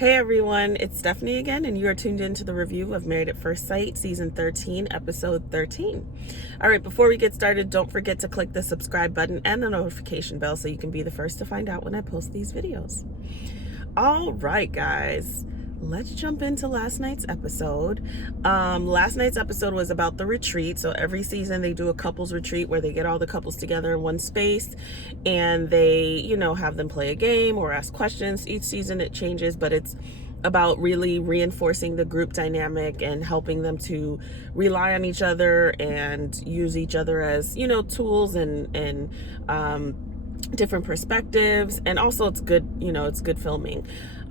Hey everyone, it's Stephanie again, and you are tuned into the review of Married at First Sight, Season 13, Episode 13. All right, before we get started, don't forget to click the subscribe button and the notification bell so you can be the first to find out when I post these videos. All right, guys, let's jump into last night's episode. Last night's episode was about the retreat. So every season they do a couples retreat where they get all the couples together in one space and they, have them play a game or ask questions. Each season it changes, but it's about really reinforcing the group dynamic and helping them to rely on each other and use each other as, tools and different perspectives. And also it's good, it's good filming.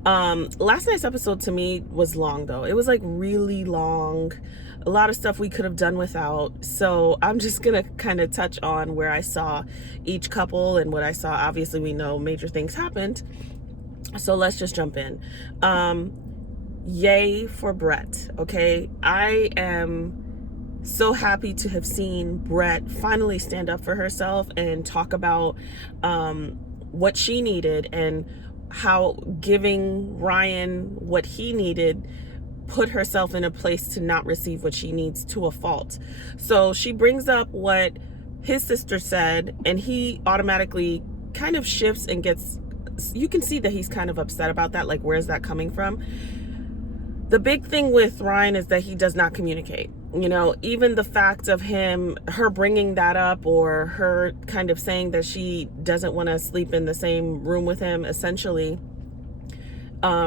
Last night's episode to me was long though. It was like really long, a lot of stuff we could have done without. So I'm just gonna kind of touch on where I saw each couple and what I saw. Obviously we know major things happened, so let's just jump in. Yay for Brett. Okay, I am so happy to have seen Brett finally stand up for herself and talk about what she needed and how giving Ryan what he needed put herself in a place to not receive what she needs to a fault. So she brings up what his sister said, and he automatically kind of shifts and you can see that he's kind of upset about that. Like, where's that coming from? The big thing with Ryan is that he does not communicate. Even the fact of her bringing that up, or her kind of saying that she doesn't want to sleep in the same room with him, essentially,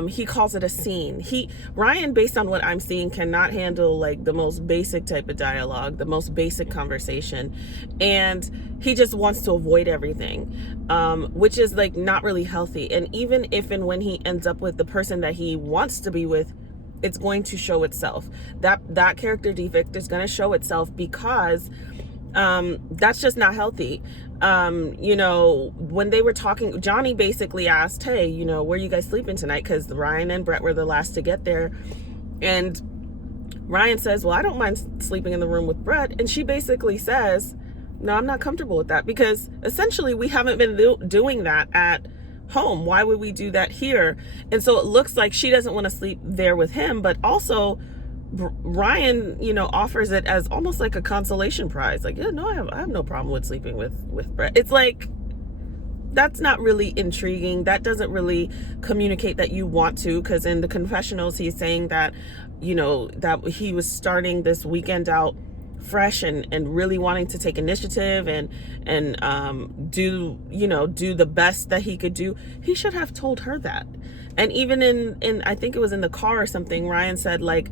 he calls it a scene. Ryan, based on what I'm seeing, cannot handle like the most basic type of dialogue, the most basic conversation, and he just wants to avoid everything, which is like not really healthy. And even if and when he ends up with the person that he wants to be with, it's going to show itself. That character defect is going to show itself, because that's just not healthy. When they were talking, Johnny basically asked, hey, where are you guys sleeping tonight? Because Ryan and Brett were the last to get there. And Ryan says, well, I don't mind sleeping in the room with Brett. And she basically says, no, I'm not comfortable with that, because essentially we haven't been doing that at home. Why would we do that here? And so it looks like she doesn't want to sleep there with him, but also Ryan, offers it as almost like a consolation prize. Like, yeah, no, I have no problem with sleeping with Brett. It's like, that's not really intriguing. That doesn't really communicate that you want to, because in the confessionals, he's saying that, that he was starting this weekend out fresh and really wanting to take initiative and do the best that he could do. He should have told her that. And even in I think it was in the car or something, Ryan said like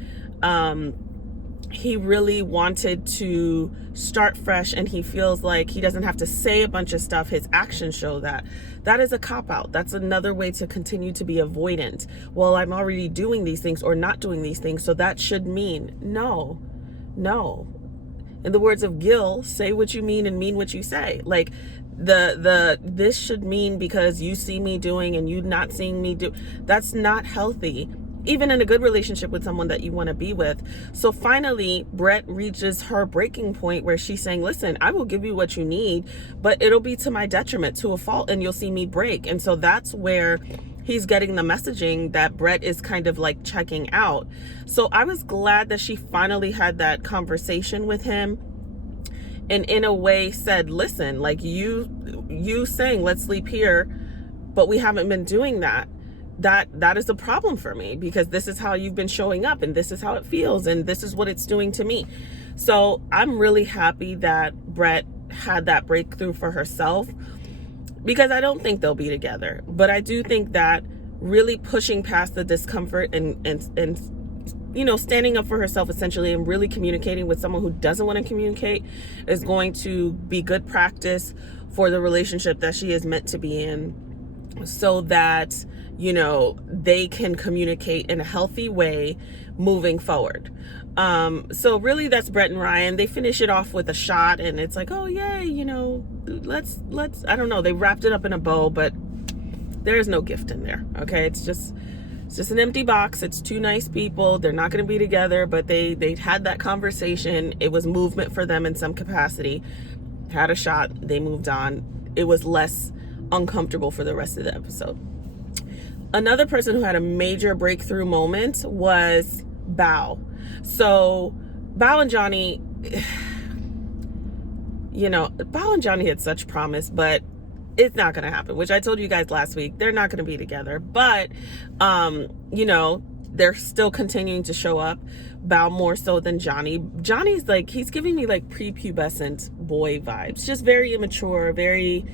he really wanted to start fresh, and he feels like he doesn't have to say a bunch of stuff. His actions show that. That is a cop-out. That's another way to continue to be avoidant. Well, I'm already doing these things or not doing these things, so that should mean no. In the words of Gil, say what you mean and mean what you say. Like, this should mean because you see me doing and you not seeing me do. That's not healthy, even in a good relationship with someone that you want to be with. So finally, Brett reaches her breaking point where she's saying, listen, I will give you what you need, but it'll be to my detriment, to a fault, and you'll see me break. And so that's where he's getting the messaging that Brett is kind of like checking out. So I was glad that she finally had that conversation with him, and in a way said, listen, like you saying let's sleep here, but we haven't been doing that. That is a problem for me, because this is how you've been showing up, and this is how it feels, and this is what it's doing to me. So I'm really happy that Brett had that breakthrough for herself, because I don't think they'll be together. But I do think that really pushing past the discomfort and standing up for herself essentially, and really communicating with someone who doesn't want to communicate, is going to be good practice for the relationship that she is meant to be in, so that they can communicate in a healthy way moving forward. So really that's Brett and Ryan. They finish it off with a shot, and it's like, oh yay, let's I don't know, they wrapped it up in a bow, but there is no gift in there. Okay, it's just an empty box. It's two nice people. They're not going to be together, but they had that conversation. It was movement for them in some capacity. Had a shot, they moved on. It was less uncomfortable for the rest of the episode. Another person who had a major breakthrough moment was Bao. So Bao and Johnny, Bao and Johnny had such promise, but it's not going to happen, which I told you guys last week. They're not going to be together, but, they're still continuing to show up. Bao more so than Johnny. Johnny's like, he's giving me like prepubescent boy vibes, just very immature, very,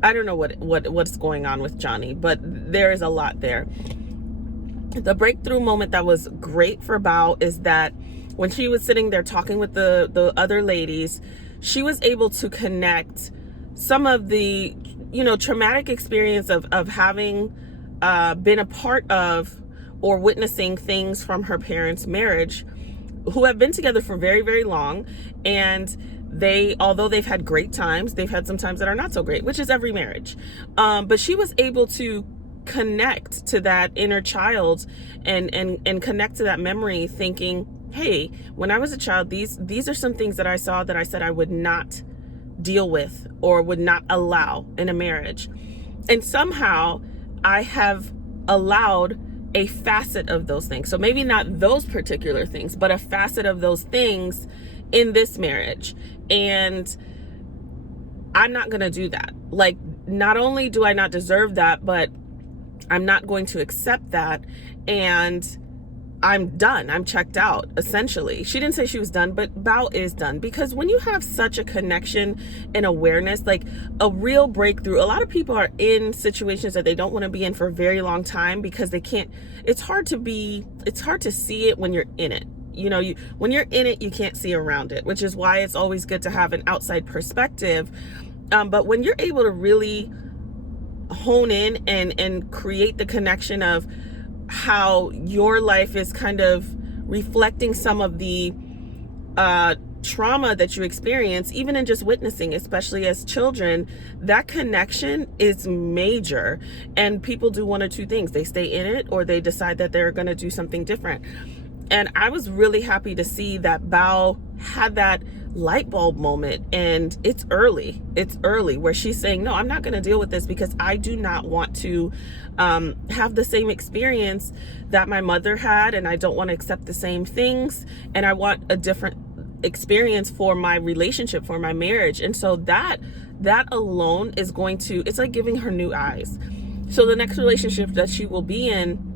I don't know what's going on with Johnny, but there is a lot there. The breakthrough moment that was great for Bao is that when she was sitting there talking with the other ladies, she was able to connect some of the, traumatic experience of having been a part of or witnessing things from her parents' marriage, who have been together for very, very long. And although they've had great times, they've had some times that are not so great, which is every marriage. But she was able to connect to that inner child and connect to that memory, thinking, hey, when I was a child, these are some things that I saw that I said I would not deal with or would not allow in a marriage. And somehow I have allowed a facet of those things. So maybe not those particular things, but a facet of those things in this marriage. And I'm not going to do that. Like, not only do I not deserve that, but I'm not going to accept that. And I'm done. I'm checked out, essentially. She didn't say she was done, but Bao is done. Because when you have such a connection and awareness, like a real breakthrough, a lot of people are in situations that they don't want to be in for a very long time because they can't, it's hard to see it when you're in it. When you're in it, you can't see around it, which is why it's always good to have an outside perspective. But when you're able to really hone in and create the connection of how your life is kind of reflecting some of the trauma that you experience, even in just witnessing, especially as children, that connection is major. And people do one or two things. They stay in it, or they decide that they're going to do something different. And I was really happy to see that Bao had that light bulb moment, and it's early where she's saying, no, I'm not going to deal with this because I do not want to have the same experience that my mother had, and I don't want to accept the same things, and I want a different experience for my relationship, for my marriage. And so that alone is going to, it's like giving her new eyes. So the next relationship that she will be in,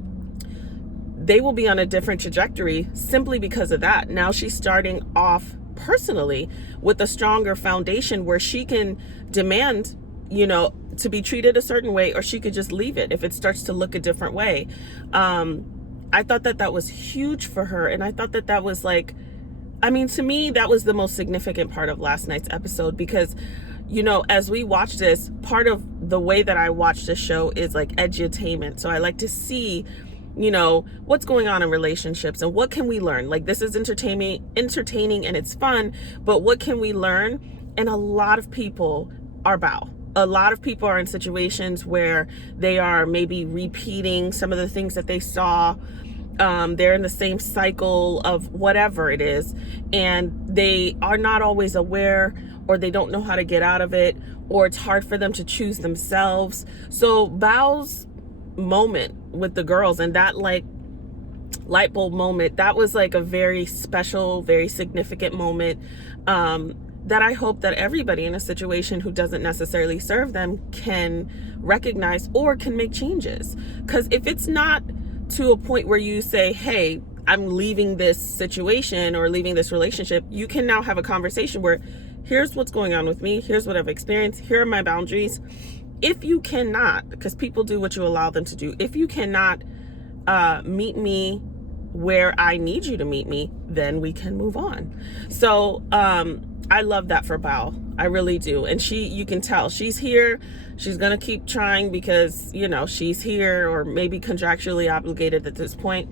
they will be on a different trajectory simply because of that. Now she's starting off personally with a stronger foundation where she can demand, to be treated a certain way, or she could just leave it if it starts to look a different way. I thought that was huge for her. And I thought that was like, to me, that was the most significant part of last night's episode, because, as we watch this, part of the way that I watch this show is like edutainment. So I like to see, what's going on in relationships and what can we learn? Like, this is entertaining and it's fun, but what can we learn? And a lot of people are Bao. A lot of people are in situations where they are maybe repeating some of the things that they saw. They're in the same cycle of whatever it is, and they are not always aware, or they don't know how to get out of it, or it's hard for them to choose themselves. So Bao's moment with the girls and that like light bulb moment, that was like a very special, very significant moment, that I hope that everybody in a situation who doesn't necessarily serve them can recognize or can make changes. Because if it's not to a point where you say, hey, I'm leaving this situation or leaving this relationship, you can now have a conversation where here's what's going on with me, here's what I've experienced, here are my boundaries. If you cannot, because people do what you allow them to do, if you cannot meet me where I need you to meet me, then we can move on. So I love that for Bao. I really do. And you can tell she's here. She's going to keep trying because, she's here, or maybe contractually obligated at this point.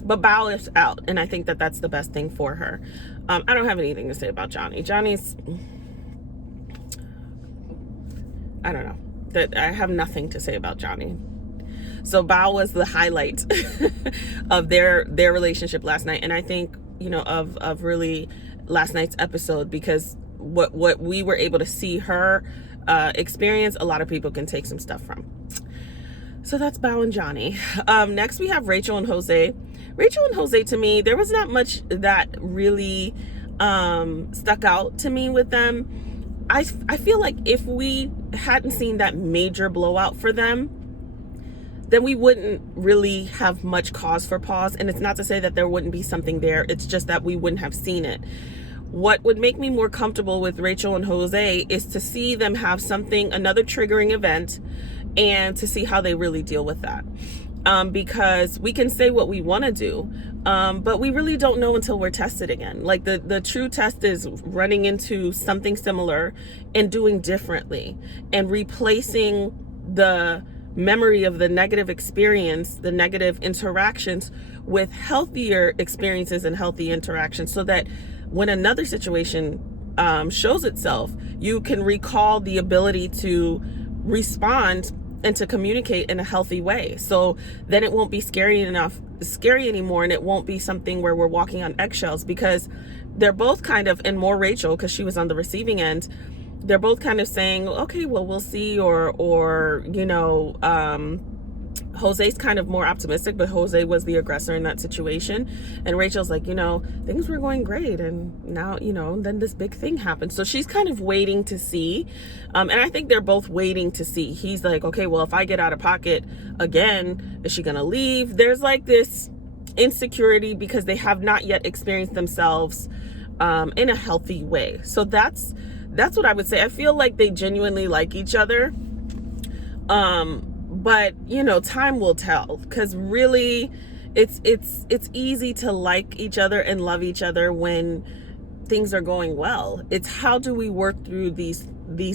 But Bao is out. And I think that that's the best thing for her. I don't have anything to say about Johnny. Johnny's, I don't know. I have nothing to say about Johnny. So Bao was the highlight of their relationship last night. And I think, of really last night's episode, because what we were able to see her experience, a lot of people can take some stuff from. So that's Bao and Johnny. Next we have Rachel and Jose. Rachel and Jose, to me, there was not much that really stuck out to me with them. I feel like if we hadn't seen that major blowout for them, then we wouldn't really have much cause for pause. And it's not to say that there wouldn't be something there. It's just that we wouldn't have seen it. What would make me more comfortable with Rachel and Jose is to see them have something, another triggering event, and to see how they really deal with that. Because we can say what we want to do, but we really don't know until we're tested again. Like the true test is running into something similar and doing differently and replacing the memory of the negative experience, the negative interactions, with healthier experiences and healthy interactions, so that when another situation shows itself, you can recall the ability to respond and to communicate in a healthy way. So then it won't be scary anymore, and it won't be something where we're walking on eggshells, because they're both kind of, and more Rachel, because she was on the receiving end, they're both kind of saying, okay, well, we'll see, or Jose's kind of more optimistic, but Jose was the aggressor in that situation. And Rachel's like, things were going great, and now, then this big thing happened. So she's kind of waiting to see. And I think they're both waiting to see. He's like, okay, well, if I get out of pocket again, is she going to leave? There's like this insecurity because they have not yet experienced themselves in a healthy way. So that's what I would say. I feel like they genuinely like each other. But time will tell, because really it's easy to like each other and love each other when things are going well. It's how do we work through these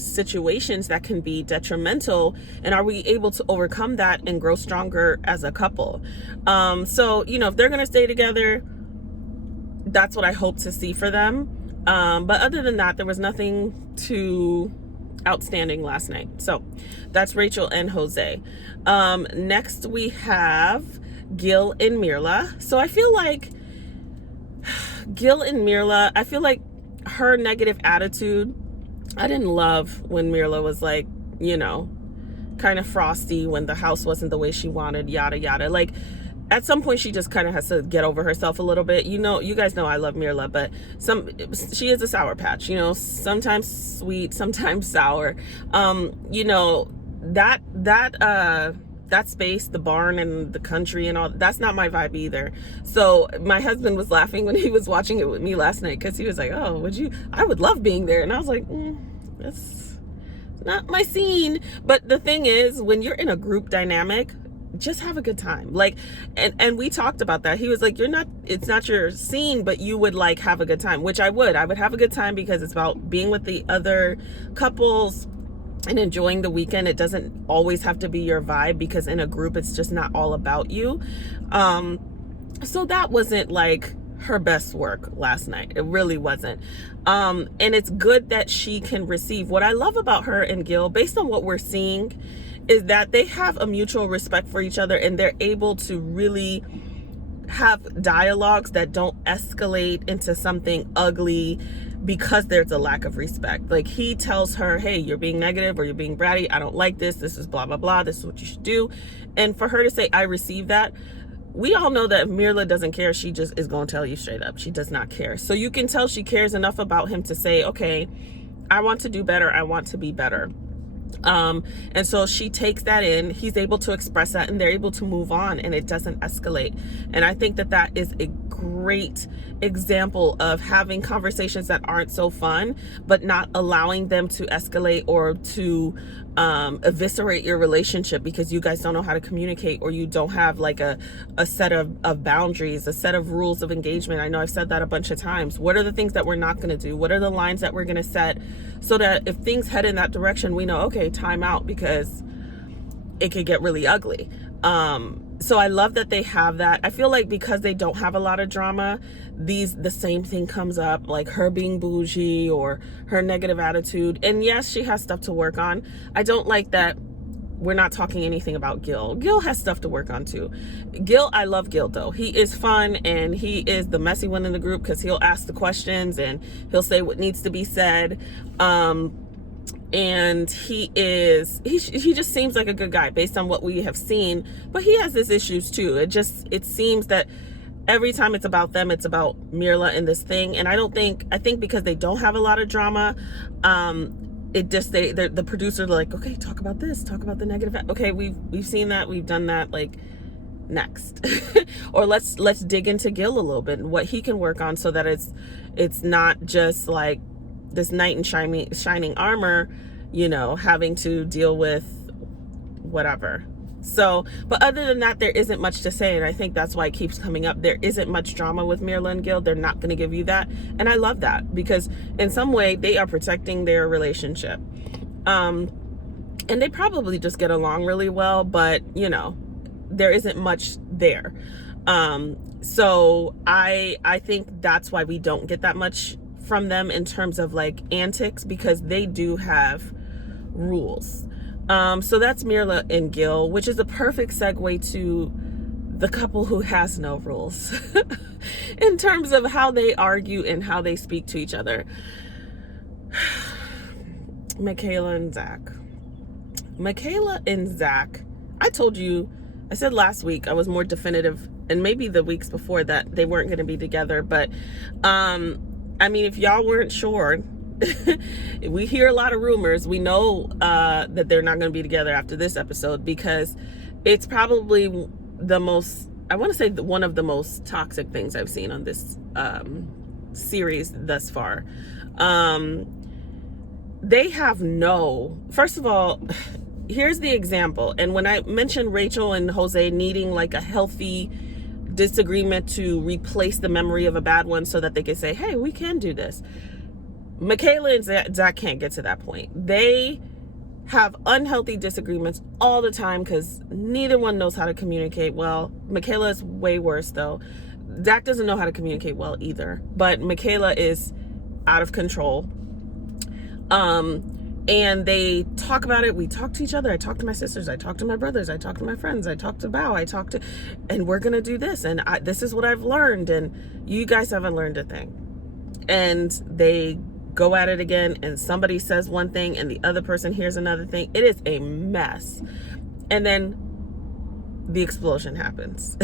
situations that can be detrimental, and are we able to overcome that and grow stronger as a couple? So if they're gonna stay together, that's what I hope to see for them. But other than that, there was nothing too outstanding last night. So that's Rachel and Jose. Next we have Gil and Mirla. So I feel like Gil and Mirla, I feel like her negative attitude, I didn't love when Mirla was like, kind of frosty when the house wasn't the way she wanted, yada yada. Like, at some point she just kind of has to get over herself a little bit. You guys know I love Mirla, but she is a sour patch, sometimes sweet, sometimes sour. That space, the barn and the country and all, that's not my vibe either. So my husband was laughing when he was watching it with me last night, because he was like, oh, I would love being there. And I was like, that's not my scene. But the thing is, when you're in a group dynamic, just have a good time. Like, and we talked about that. He was like, it's not your scene, but you would like have a good time, which I would have a good time, because it's about being with the other couples and enjoying the weekend. It doesn't always have to be your vibe, because in a group, it's just not all about you. So that wasn't like her best work last night. It really wasn't. And it's good that she can receive. What I love about her and Gil, based on what we're seeing, is that they have a mutual respect for each other, and they're able to really have dialogues that don't escalate into something ugly because there's a lack of respect. Like, he tells her, hey, you're being negative, or you're being bratty. I don't like this. This is blah, blah, blah. This is what you should do. And for her to say, I receive that, we all know that Mirla doesn't care. She just is going to tell you straight up. She does not care. So you can tell she cares enough about him to say, okay, I want to do better. I want to be better. And so she takes that in, he's able to express that, and they're able to move on, and it doesn't escalate. And I think that is a great example of having conversations that aren't so fun, but not allowing them to escalate or to eviscerate your relationship because you guys don't know how to communicate, or you don't have like a set of boundaries, a set of rules of engagement. I know I've said that a bunch of times. What are the things that we're not going to do? What are the lines that we're going to set, so that if things head in that direction, we know, okay, time out, because it could get really ugly. So I love that they have that. I feel like because they don't have a lot of drama, the same thing comes up, like her being bougie or her negative attitude. And yes, she has stuff to work on. I don't like that we're not talking anything about Gil. Gil has stuff to work on too. I love Gil though. He is fun, and he is the messy one in the group because he'll ask the questions and he'll say what needs to be said. and he just seems like a good guy based on what we have seen, but he has his issues too. It seems that every time it's about them, it's about Mirla and this thing. And I think because they don't have a lot of drama, the producers are like, okay, talk about this, talk about the negative. Okay, we've seen that, we've done that, like, next. Or let's dig into Gil a little bit and what he can work on, so that it's not just like this knight in shining armor, having to deal with whatever. So, but other than that, there isn't much to say, and I think that's why it keeps coming up. There isn't much drama with Mirla and Gil. They're not going to give you that, and I love that, because in some way they are protecting their relationship, and they probably just get along really well, but there isn't much there. So I think that's why we don't get that much from them in terms of like antics, because they do have rules. So that's Mirla and Gil, which is a perfect segue to the couple who has no rules in terms of how they argue and how they speak to each other. Michaela and Zach. Michaela and Zach, I said last week I was more definitive, and maybe the weeks before that, they weren't going to be together. But if y'all weren't sure, we hear a lot of rumors. We know that they're not going to be together after this episode, because it's probably one of the most toxic things I've seen on this series thus far. They have first of all, here's the example. And when I mentioned Rachel and Jose needing like a healthy disagreement to replace the memory of a bad one so that they can say, hey, we can do this. Michaela and Zach can't get to that point. They have unhealthy disagreements all the time because neither one knows how to communicate well. Michaela is way worse though. Zach doesn't know how to communicate well either, but Michaela is out of control. And they talk about it. We talk to each other. I talk to my sisters. I talk to my brothers. I talk to my friends. I talk to Bao. And we're going to do this. And this is what I've learned. And you guys haven't learned a thing. And they go at it again. And somebody says one thing and the other person hears another thing. It is a mess. And then the explosion happens.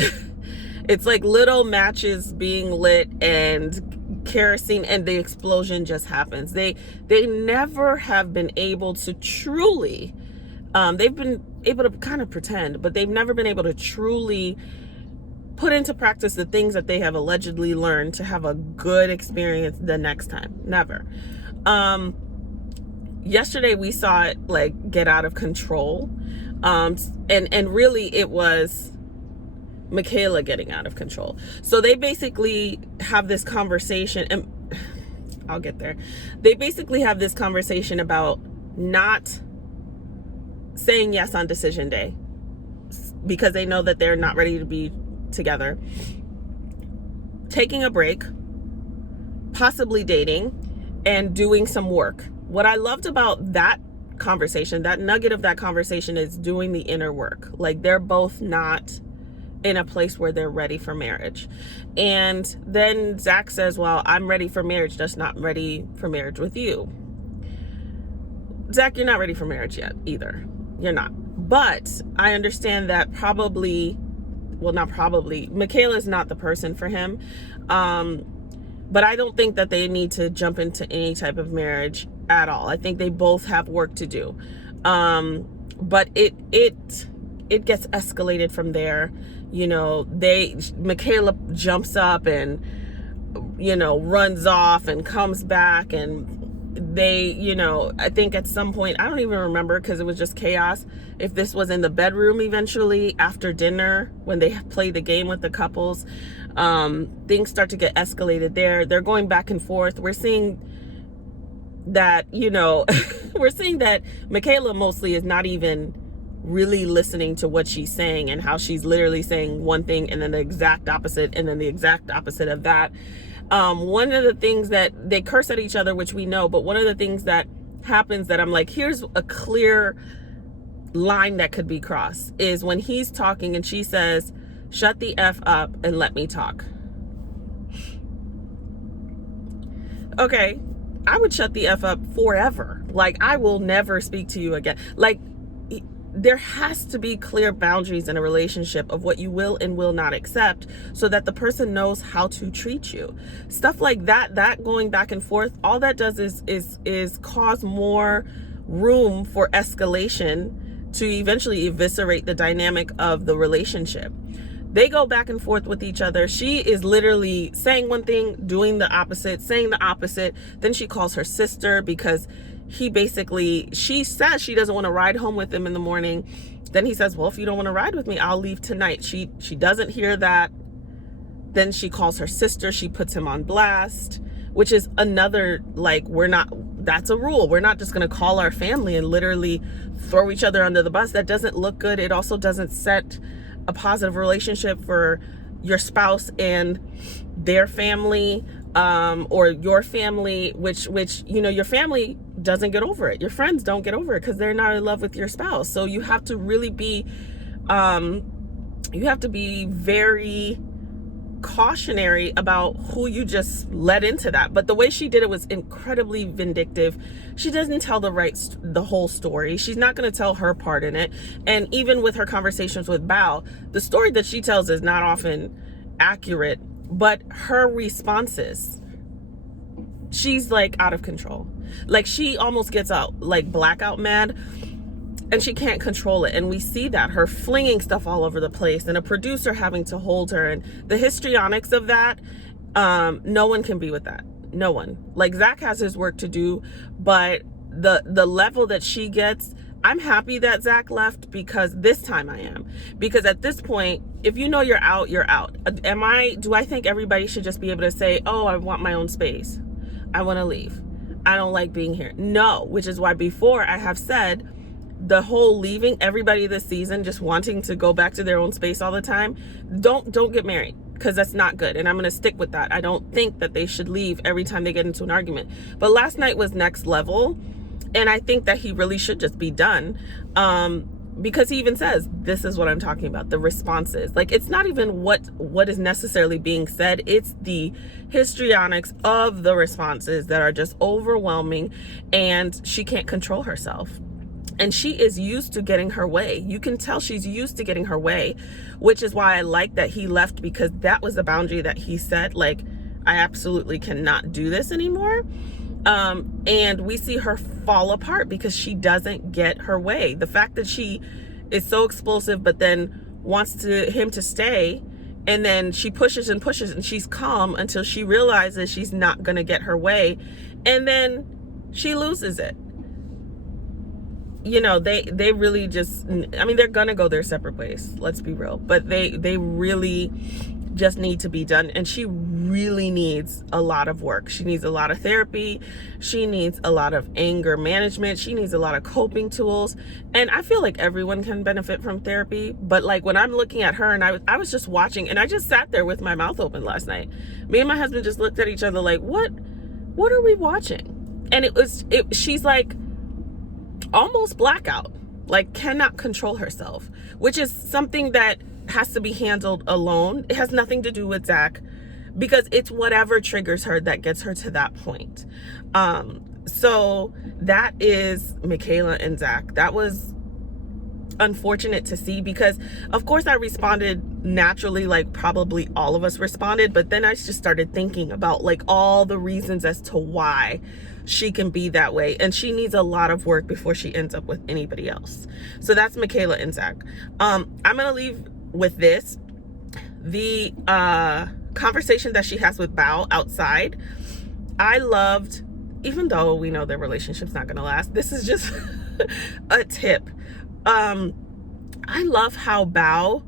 It's like little matches being lit and kerosene, and the explosion just happens. They never have been able to truly, they've been able to kind of pretend, but they've never been able to truly put into practice the things that they have allegedly learned to have a good experience the next time. Never. Yesterday we saw it like get out of control, and really it was Michaela getting out of control. So they basically have this conversation, and I'll get there. They basically have this conversation about not saying yes on decision day because they know that they're not ready to be together, taking a break, possibly dating, and doing some work. What I loved about that conversation, that nugget of that conversation, is doing the inner work. Like, they're both not in a place where they're ready for marriage. And then Zach says, well, I'm ready for marriage, just not ready for marriage with you. Zach, you're not ready for marriage yet either. You're not. But I understand that Michaela's not the person for him. But I don't think that they need to jump into any type of marriage at all. I think they both have work to do. But it gets escalated from there. Michaela jumps up and, runs off and comes back, and I think at some point, I don't even remember because it was just chaos, if this was in the bedroom eventually after dinner when they play the game with the couples, things start to get escalated there. They're going back and forth. We're seeing that, we're seeing that Michaela mostly is not even really listening to what she's saying, and how she's literally saying one thing and then the exact opposite and then the exact opposite of that. One of the things that they curse at each other, which we know, but one of the things that happens that I'm like, here's a clear line that could be crossed, is when he's talking and she says, shut the F up and let me talk. Okay. I would shut the F up forever. Like, I will never speak to you again. Like, there has to be clear boundaries in a relationship of what you will and will not accept, so that the person knows how to treat you. Stuff like that going back and forth, all that does is cause more room for escalation to eventually eviscerate the dynamic of the relationship. They go back and forth with each other. She is literally saying one thing, doing the opposite, saying the opposite. Then she calls her sister because she says she doesn't want to ride home with him in the morning. Then he says, well, if you don't want to ride with me, I'll leave tonight. She doesn't hear that. Then she calls her sister. She puts him on blast, which is another, like, that's a rule. We're not just going to call our family and literally throw each other under the bus. That doesn't look good. It also doesn't set a positive relationship for your spouse and their family, or your family, which your family doesn't get over it. Your friends don't get over it because they're not in love with your spouse. So you have to really be very cautionary about who you just let into that. But the way she did it was incredibly vindictive. She doesn't tell the whole story. She's not going to tell her part in it. And even with her conversations with Bao, the story that she tells is not often accurate, but her responses, she's like out of control. Like, she almost gets out, like, blackout mad, and she can't control it. And we see that, her flinging stuff all over the place, and a producer having to hold her, and the histrionics of that. No one can be with that. No one. Like, Zach has his work to do, but the level that she gets, I'm happy that Zach left, because this time I am. Because at this point, if you know you're out, you're out. Do I think everybody should just be able to say, oh, I want my own space, I want to leave, I don't like being here? No, which is why before I have said, the whole leaving everybody this season, just wanting to go back to their own space all the time, don't get married, because that's not good. And I'm going to stick with that. I don't think that they should leave every time they get into an argument. But last night was next level, and I think that he really should just be done, because he even says, this is what I'm talking about, the responses. Like, it's not even what is necessarily being said, it's the histrionics of the responses that are just overwhelming, and she can't control herself. And she is used to getting her way. You can tell she's used to getting her way, which is why I like that he left, because that was the boundary that he set. Like, I absolutely cannot do this anymore. And we see her fall apart because she doesn't get her way. The fact that she is so explosive, but then wants him to stay, and then she pushes and pushes, and she's calm until she realizes she's not going to get her way, and then she loses it. They really just, I mean, they're gonna go their separate ways, let's be real, but they really just need to be done. And she really needs a lot of work. She needs a lot of therapy. She needs a lot of anger management. She needs a lot of coping tools. And I feel like everyone can benefit from therapy, but like, when I'm looking at her, and I was just watching, and I just sat there with my mouth open last night. Me and my husband just looked at each other like, what are we watching? And she's like almost blackout, like cannot control herself, which is something that has to be handled alone. It has nothing to do with Zach, because it's whatever triggers her that gets her to that point. So that is Michaela and Zach. That was unfortunate to see, because of course I responded naturally, like probably all of us responded, but then I just started thinking about like all the reasons as to why she can be that way, and she needs a lot of work before she ends up with anybody else. So that's Michaela and Zach. I'm gonna leave with this, the conversation that she has with Bao outside. I loved, even though we know their relationship's not gonna last, this is just a tip. I love how Bao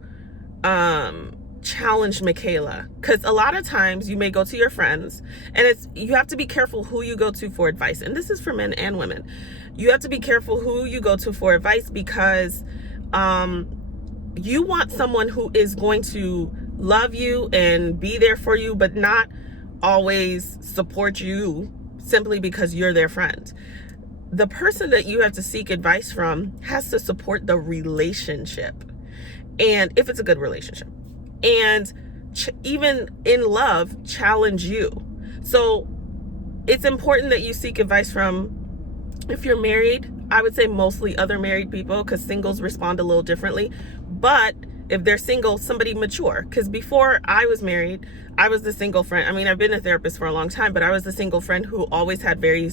challenged Michaela, because a lot of times you may go to your friends, and you have to be careful who you go to for advice, and this is for men and women. You have to be careful who you go to for advice, because you want someone who is going to love you and be there for you, but not always support you simply because you're their friend. The person that you have to seek advice from has to support the relationship, and if it's a good relationship, and even in love, challenge you. So it's important that you seek advice from, if you're married, I would say mostly other married people, because singles respond a little differently. But if they're single, somebody mature. Because before I was married, I was the single friend. I mean, I've been a therapist for a long time, but I was the single friend who always had very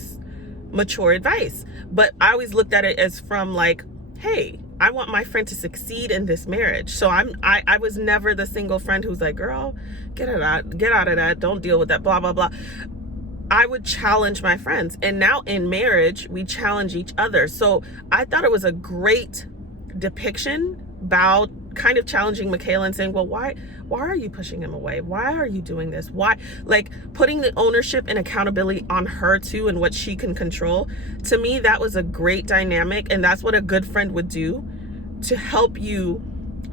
mature advice. But I always looked at it as from like, hey, I want my friend to succeed in this marriage. So I was never the single friend who's like, girl, get out of that, don't deal with that, blah, blah, blah. I would challenge my friends. And now in marriage, we challenge each other. So I thought it was a great depiction about kind of challenging Michaela and saying, well, why are you pushing him away? Why are you doing this? Why? Like putting the ownership and accountability on her too, and what she can control. To me, that was a great dynamic. And that's what a good friend would do to help you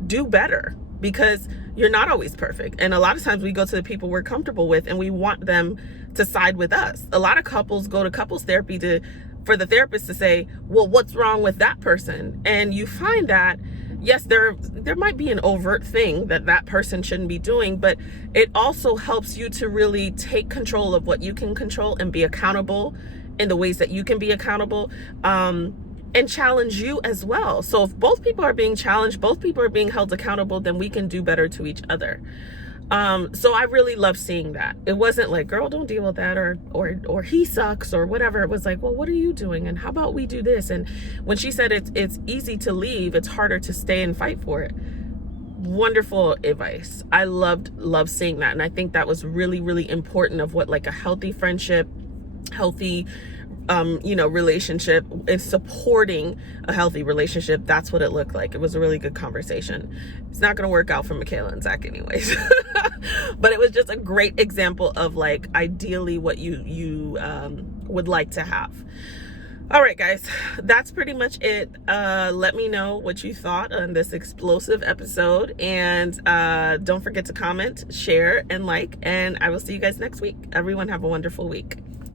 do better, because you're not always perfect. And a lot of times we go to the people we're comfortable with and we want them to side with us. A lot of couples go to couples therapy for the therapist to say, well, what's wrong with that person? And you find that, yes, there might be an overt thing that person shouldn't be doing, but it also helps you to really take control of what you can control and be accountable in the ways that you can be accountable, and challenge you as well. So if both people are being challenged, both people are being held accountable, then we can do better to each other. So I really love seeing that. It wasn't like, girl, don't deal with that, or he sucks, or whatever. It was like, well, what are you doing? And how about we do this? And when she said it's easy to leave, it's harder to stay and fight for it. Wonderful advice. I loved seeing that. And I think that was really, really important of what like a healthy friendship, healthy relationship, and supporting a healthy relationship. That's what it looked like. It was a really good conversation. It's not going to work out for Michaela and Zach anyways, but it was just a great example of like ideally what you would like to have. All right, guys, that's pretty much it. Let me know what you thought on this explosive episode, and don't forget to comment, share, and like, and I will see you guys next week. Everyone have a wonderful week.